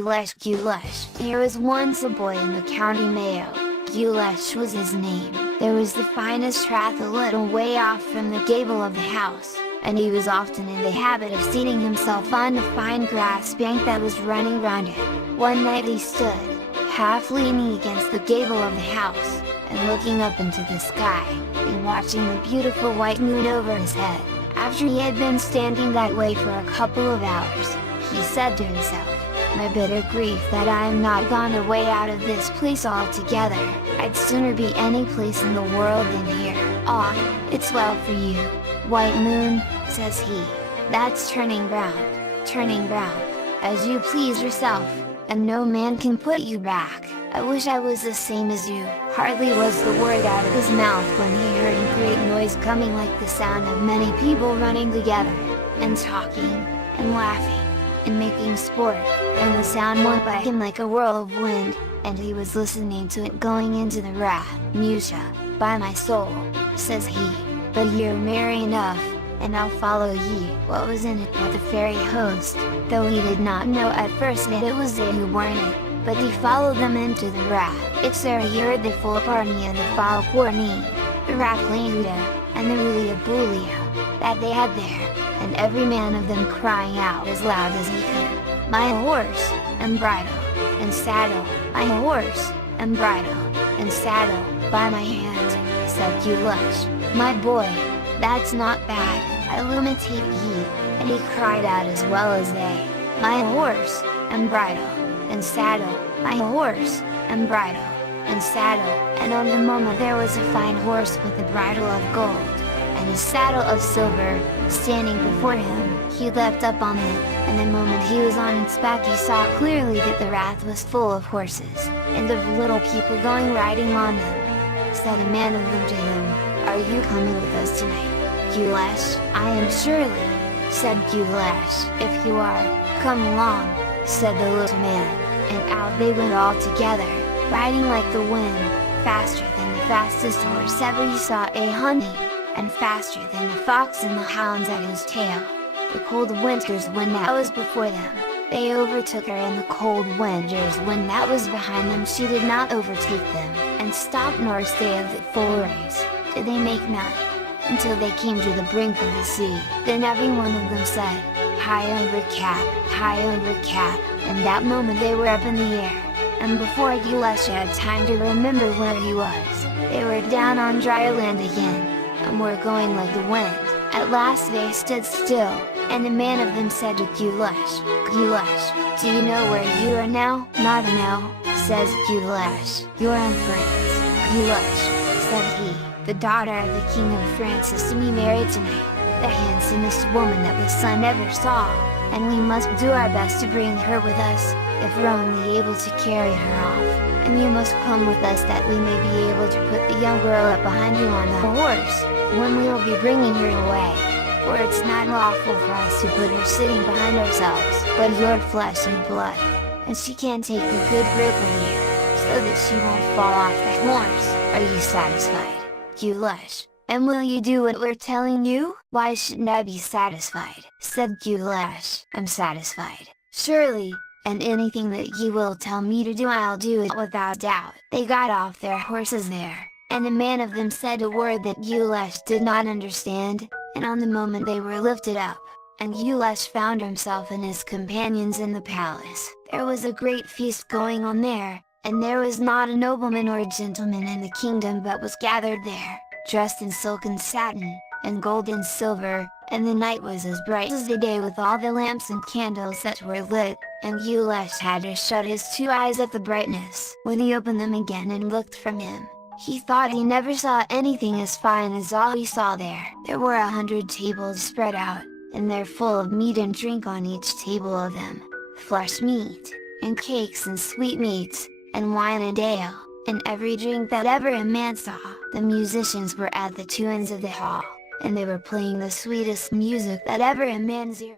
Guleesh. There was once a boy in the county Mayo. Guleesh was his name. There was the finest rath a little way off from the gable of the house, and he was often in the habit of seating himself on the fine grass bank that was running round it. One night he stood, half leaning against the gable of the house, and looking up into the sky, and watching the beautiful white moon over his head. After he had been standing that way for a couple of hours, he said to himself, "My bitter grief that I am not gone away out of this place altogether. I'd sooner be any place in the world than here." "Ah, it's well for you, white moon," says he. "That's turning round, as you please yourself, and no man can put you back. I wish I was the same as you." Hardly was the word out of his mouth when he heard a great noise coming like the sound of many people running together, and talking, and laughing, and making sport, and the sound went by him like a whirl of wind, and he was listening to it going into the rath. "Musha, by my soul," says he, "but ye're merry enough, and I'll follow ye." What was in it but the fairy host, though he did not know at first that it was they who were in it, but he followed them into the rath. It's there he heard the full party and the foul pornee, the Rackleuda, and the Rulia that they had there, and every man of them crying out as loud as he could, "My horse, and bridle, and saddle, my horse, and bridle, and saddle, by my hand," said Guleesh. "My boy, that's not bad, I'll imitate ye," and he cried out as well as they, "My horse, and bridle, and saddle, my horse, and bridle, and saddle," and on the moment there was a fine horse with a bridle of gold, and a saddle of silver, standing before him. He leapt up on it, and the moment he was on its back he saw clearly that the rath was full of horses, and of little people going riding on them. Said a man of them to him, "Are you coming with us tonight, Guleesh?" "I am surely," said Guleesh. "If you are, come along," said the little man, and out they went all together, riding like the wind, faster than the fastest horse ever you saw hunting, and faster than the fox and the hounds at his tail. The cold winter's wind that was before them, they overtook her, and the cold winter's wind that was behind them, she did not overtake them, and stop nor stay of the full race, did they make none, until they came to the brink of the sea. Then every one of them said, "High over cap," and that moment they were up in the air, and before Guleesh had time to remember where he was, they were down on dry land again, and were going like the wind. At last they stood still, and the man of them said to Guleesh, "Guleesh, do you know where you are now?" "Not a know," says Guleesh. "You're in France, Guleesh," said he. "The daughter of the King of France is to be married tonight, the handsomest woman that the sun ever saw, and we must do our best to bring her with us, if we're only able to carry her off, and you must come with us that we may be able to put the young girl up behind you on the horse, when we will be bringing her away, for it's not lawful for us to put her sitting behind ourselves, but your flesh and blood, and she can take a good grip of you, so that she won't fall off the horse. Are you satisfied, Guleesh? And will you do what we're telling you?" "Why shouldn't I be satisfied?" said Guleesh. "I'm satisfied, surely, and anything that ye will tell me to do I'll do it without doubt." They got off their horses there, and the man of them said a word that Guleesh did not understand, and on the moment they were lifted up, and Guleesh found himself and his companions in the palace. There was a great feast going on there, and there was not a nobleman or a gentleman in the kingdom but was gathered there, dressed in silk and satin, and gold and silver, and the night was as bright as the day with all the lamps and candles that were lit, and Guleesh had to shut his two eyes at the brightness. When he opened them again and looked from him, he thought he never saw anything as fine as all he saw there. There were 100 tables spread out, and they're full of meat and drink on each table of them, flesh meat, and cakes and sweetmeats, and wine and ale, and every drink that ever a man saw. The musicians were at the two ends of the hall, and they were playing the sweetest music that ever a man's ear